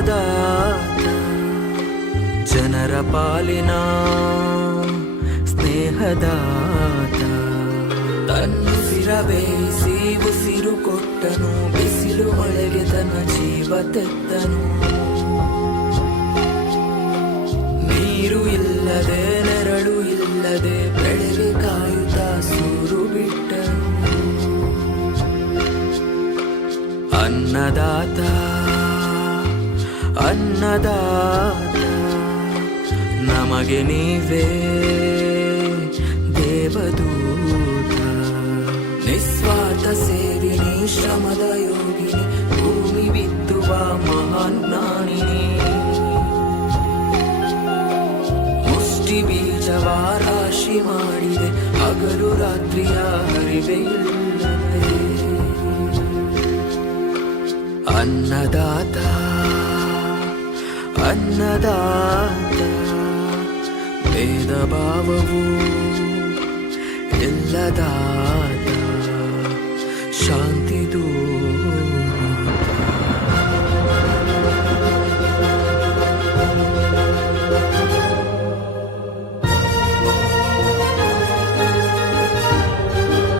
ಅನ್ನದಾತ ಜನರ ಪಾಲಿನ ಸ್ನೇಹದಾತ ತನ್ನುಸಿರ ಬೇಯಿಸಿ ಉಸಿರು ಕೊಟ್ಟನು ಬಿಸಿಲು ಒಳಗೆ ತನ್ನ ಜೀವ ತೆತ್ತನು ನೀರು ಇಲ್ಲದೆ ನೆರಳು ಇಲ್ಲದೆ ಬೆಳೆಗೆ ಕಾಯುತ್ತಾ ಸೂರು ಬಿಟ್ಟನು ಅನ್ನದಾತ ಅನ್ನದಾತ ನಮಗೆ ನೀವೇ ದೇವದೂತ ನಿಸ್ವಾರ್ಥ ಸೇವಿನಿ ಶ್ರಮದ ಯೋಗಿನಿ ಭೂಮಿ ಬಿತ್ತುವ ಮಹಾನ್ ಜ್ಞಾನಿನಿ ಮುಷ್ಟಿ ಬೀಜವ ರಾಶಿ ಮಾಡಿದೆ ಹಗಲು ರಾತ್ರಿಯ ಹರಿವೆ ಇಲ್ಲದೆ ಅನ್ನದಾತ ಅನ್ನದಾತ ಭೇದ ಭಾವವು ಇಲ್ಲದಾತ ಶಾಂತಿ ದೂತ